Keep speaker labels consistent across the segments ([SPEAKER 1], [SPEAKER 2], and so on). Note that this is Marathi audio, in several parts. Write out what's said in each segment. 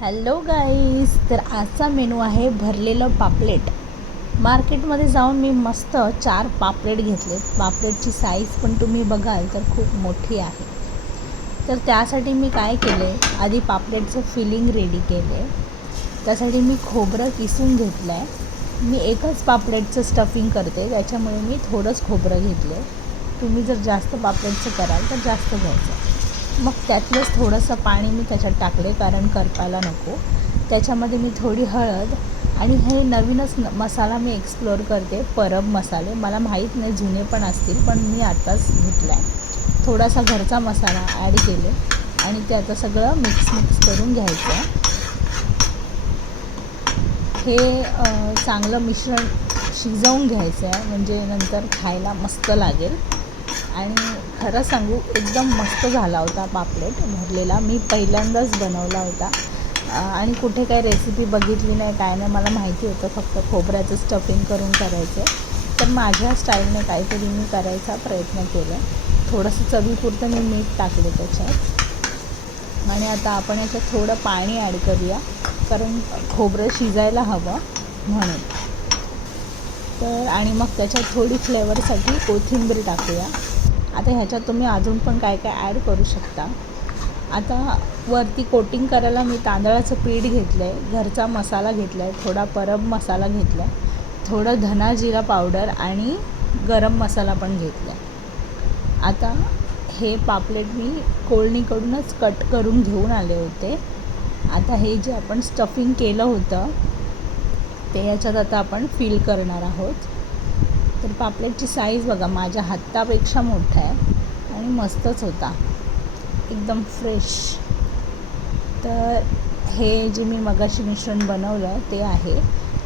[SPEAKER 1] हॅलो गाईस तर आजचा मेनू आहे भरलेलं पापलेट. मार्केटमध्ये जाऊन मी मस्त चार पापलेट घेतले पापलेटची साईज पण तुम्ही बघाल तर खूप मोठी आहे. तर त्यासाठी मी काय केले आधी पापलेटचं फिलिंग रेडी केले त्यासाठी मी खोबरं किसून घेतलं आहे मी एकच पापलेटचं स्टफिंग करते. त्याच्यामुळे मी थोडंच खोबरं घेतले तुम्ही जर जास्त पापलेटचं कराल तर जास्त घ्यायचं. मग त्यातलंच थोडंसं पाणी मी त्याच्यात टाकले कारण करपायला नको. त्याच्यामध्ये मी थोडी हळद आणि हे नवीनच न मसाला मी एक्सप्लोअर करते परब मसाले. मला माहीत नाही जुने पण असतील पण मी आत्ताच घेतला आहे थोडासा घरचा मसाला ॲड केले आणि ते आता सगळं मिक्स मिक्स करून घ्यायचं आहे हे चांगलं मिश्रण शिजवून घ्यायचं आहे म्हणजे नंतर खायला मस्त लागेल. आणि खरं सांगू एकदम मस्त झाला होता पापलेट भरलेला. मी पहिल्यांदाच बनवला होता. आणि कुठे काही रेसिपी बघितली नाही काय नाही मला माहिती होतं फक्त खोबऱ्याचं स्टफिंग करून करायचं तर माझ्या स्टाईलने काहीतरी मी करायचा प्रयत्न केला. थोडंसं चवीपुरतं मी मीठ टाकले त्याच्यात. आणि आता आपण याच्यात थोडं पाणी ॲड करूया कारण खोबरं शिजायला हवं म्हणून. तर आणि मग त्याच्यात थोडी फ्लेवरसाठी कोथिंबीर टाकूया. आता ह्याच्यात तुम्ही अजून पण काय काय ॲड करू शकता. आता वरती कोटिंग करायला मी तांदळाचं पीठ घेतलं आहे घरचा मसाला घेतला आहे थोडा परब मसाला घेतला आहे थोडं धना जिरा पावडर आणि गरम मसाला पण घेतला आहे आता हे पापलेट मी कोळणीकडूनच कट करून घेऊन आले होते. आता हे जे आपण स्टफिंग केलं होतं ते याच्यात आता आपण फिल करणार आहोत. तर पापलेटची साईज बघा माझ्या हातापेक्षा मोठा आहे आणि मस्तच होता. एकदम फ्रेश तर हे जे मी मगाशी मिश्रण बनवलं ते आहे.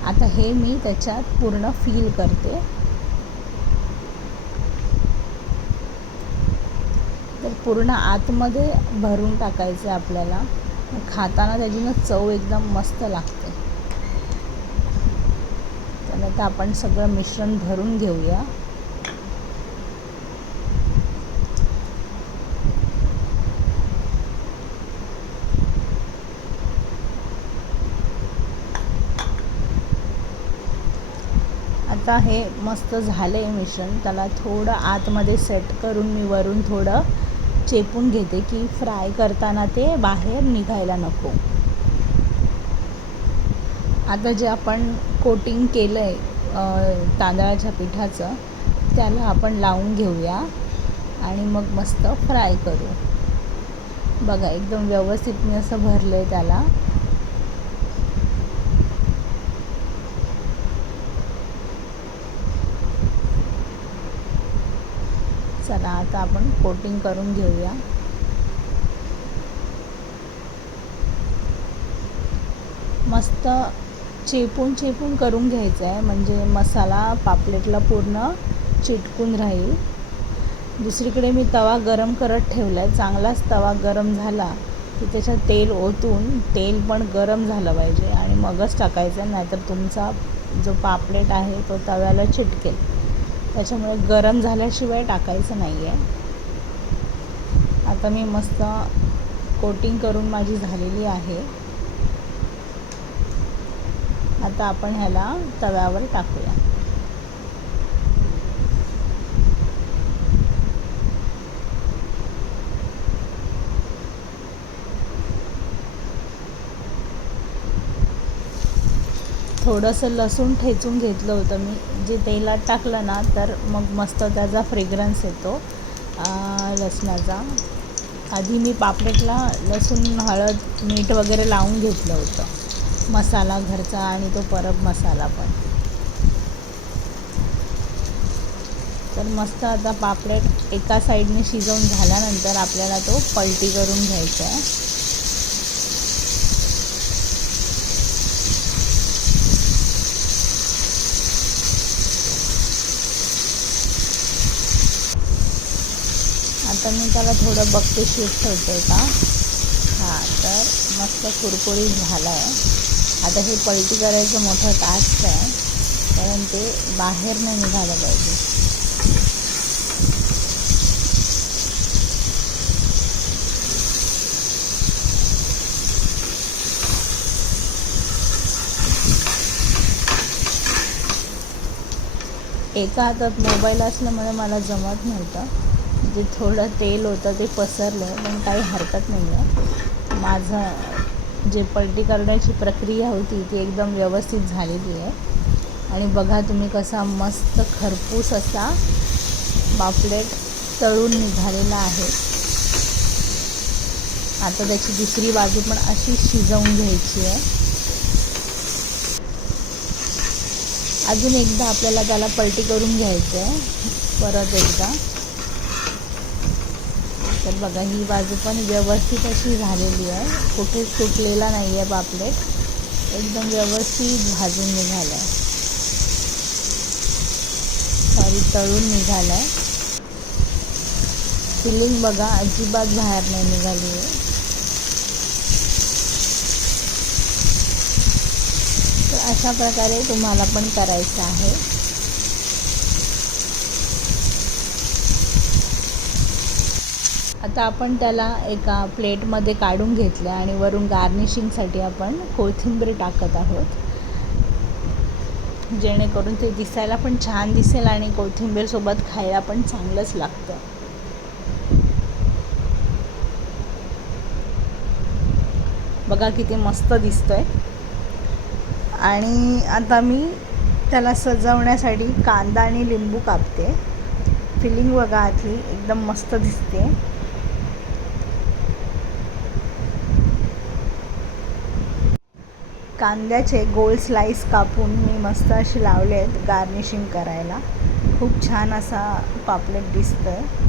[SPEAKER 1] आता हे मी त्याच्यात पूर्ण फील करते. तर पूर्ण आतमध्ये भरून टाकायचं आहे आपल्याला. खाताना त्याची ना चव एकदम मस्त लागते. तर आता आपण सगळं मिश्रण भरून घेऊया. आता हे मस्त झालं आहे मिश्रण. त्याला थोडं आतमध्ये सेट करून मी वरून थोडं चेपून घेते की फ्राय करताना ते बाहेर निघायला नको. आता जे आपण कोटिंग केलं आहे तांदळाच्या पिठाचं त्याला आपण लावून घेऊया आणि मग मस्त फ्राय करू. बघा एकदम व्यवस्थित मी असं भरलं आहे त्याला. चला आता आपण कोटिंग करून घेऊया. मस्त चेपून चेपून करून घ्यायचं आहे म्हणजे मसाला पापलेटला पूर्ण चिटकून राहील. दुसरीकडे मी तवा गरम करत ठेवला आहे चांगलाच तवा गरम झाला की त्याच्यात तेल ओतून तेल पण गरम झालं पाहिजे आणि मगच टाकायचं नाहीतर तुमचा जो पापलेट आहे तो तव्याला चिटकेल. त्याच्यामुळे गरम झाल्याशिवाय टाकायचं नाही आहे आता मी मस्त कोटिंग करून माझी झालेली आहे. आता आपण ह्याला तव्यावर टाकूया. थोडंसं लसूण ठेचून घेतलं होतं मी. जे तेलात टाकलं ना तर मग मस्त त्याचा फ्रेग्रन्स येतो लसणाचा. आधी मी पापलेटला लसूण हळद मीठ वगैरे लावून घेतलं होतं. मसाला घरचा आणि तो परब मसाला पण. तर मस्त आता पापलेट एका साईडने शिजवून झाल्यानंतर आपल्याला तो पलटी करून घ्यायचा आहे. आता मी त्याला थोडं बघते शिफ्ट ठेवते का? हां तर मस्त कुरकुरीत झाला आहे आता हे पलटी करायचं मोठं टास्क आहे कारण ते बाहेर नाही निघालं पाहिजे. एका हातात मोबाईल असल्यामुळे मला जमत नव्हतं. जे थोडं तेल होतं ते पसरलं पण काही हरकत नाही आहे माझं जे पलटी करण्याची प्रक्रिया होती ती एकदम व्यवस्थित झालेली आहे. आणि बघा तुम्ही कसा मस्त खरपूस असा पापलेट तळून निघालेला आहे. आता त्याची दुसरी बाजू पण अशी शिजवून घ्यायची आहे. अजून एकदा आपल्याला त्याला पलटी करून घ्यायचं आहे परत एकदा. तर बघा ही बाजू पण व्यवस्थित अशी झालेली आहे. कुठेच तुटलेला नाही आहे पापलेट. एकदम व्यवस्थित भाजून निघाला आहे. सॉरी तळून निघाला आहे. फिलिंग बघा अजिबात बाहेर नाही निघाली आहे. तर अशा प्रकारे तुम्हाला पण करायचं आहे. आता आपण त्याला एका प्लेटमध्ये काढून घेतलं आणि वरून गार्निशिंगसाठी आपण कोथिंबीर टाकत आहोत. जेणेकरून ते दिसायला पण छान दिसेल आणि कोथिंबीरसोबत खायला पण चांगलंच लागतं. बघा किती मस्त दिसतंय. आणि आता मी त्याला सजवण्यासाठी कांदा आणि लिंबू कापते. फिलिंग बघा आधी एकदम मस्त दिसते. कांद्याचे गोल स्लाईस कापून मी मस्त असे लावले आहेत गार्निशिंग करायला. खूप छान असा पापलेट दिसतं आहे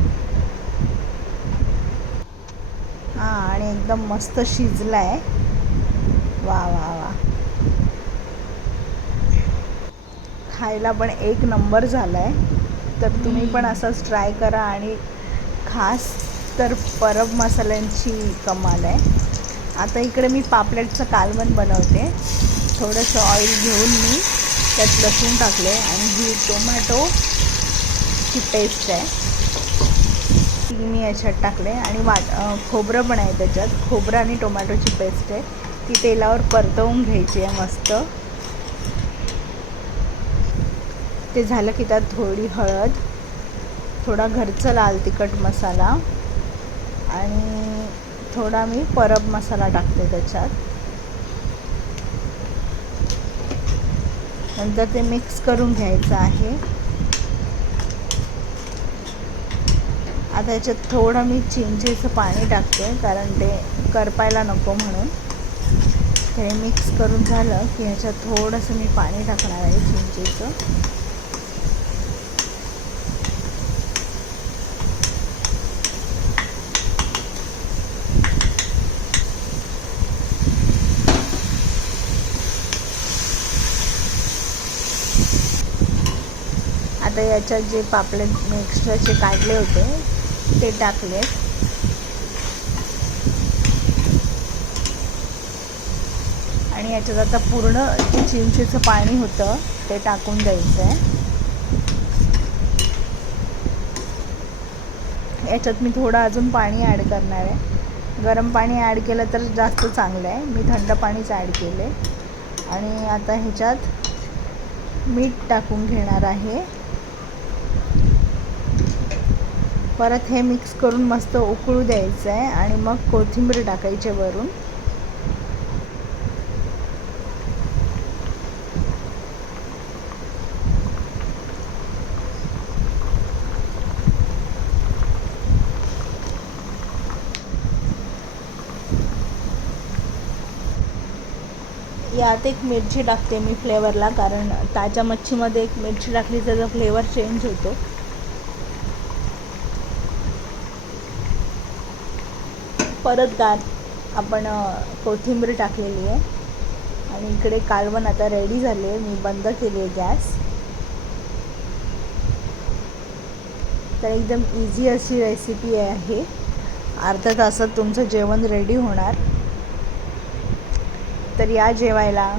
[SPEAKER 1] हां आणि एकदम मस्त शिजला आहे वा वा वा. खायला पण एक नंबर झाला आहे तर तुम्ही पण असंच ट्राय करा आणि खास तर परब मसाल्यांची कमाल आहे. आता इकडे मी पापलेटचं कालवण बनवते. थोडंसं ऑइल घेऊन मी त्यात लसूण टाकले आणि ही टोमॅटोची पेस्ट आहे. ती मी याच्यात टाकले आणि वाट खोबरं पण आहे त्याच्यात. खोबरं आणि टोमॅटोची पेस्ट आहे. ती तेलावर परतवून घ्यायची आहे मस्त. ते झालं की त्यात थोडी हळद थोडा घरचं लाल तिखट मसाला आणि थोडा मी परब मसाला टाकते त्याच्यात. नंतर ते मिक्स करून घ्यायचं आहे. आता याच्यात थोडं मी चिंचेचं पाणी टाकते कारण ते करपायला नको म्हणून. ते मिक्स करून झालं की ह्याच्यात थोडंसं मी पाणी टाकणार आहे चिंचेचं. आता याच्यात जे पापलेट मी एक्स्ट्राचे काढले होते ते टाकले. आणि याच्यात आता पूर्ण जे चिंचेचं पाणी होतं ते टाकून द्यायचं आहे याच्यात मी थोडं अजून पाणी ॲड करणार आहे. गरम पाणी ॲड केलं तर जास्त चांगलं आहे. मी थंड पाणीच ॲड केले आणि आता ह्याच्यात मीठ टाकून घेणार आहे. परत हे मिक्स करून मस्त उकळू द्यायचं आहे आणि मग कोथिंबीर टाकायची वरून. यात एक मिरची टाकते मी फ्लेवरला कारण ताज्या मच्छीमध्ये एक मिरची टाकली त्याचा फ्लेवर चेंज होतो. परत गार. आपण कोथिंबीर टाकलेली आहे. आणि इकडे कालवण आता रेडी झाले आहे. मी बंद केली आहे गॅस. तर एकदम इझी अशी रेसिपी आहे. अर्ध्या तासात तुमचं जेवण रेडी होणार. तर या जेवायला.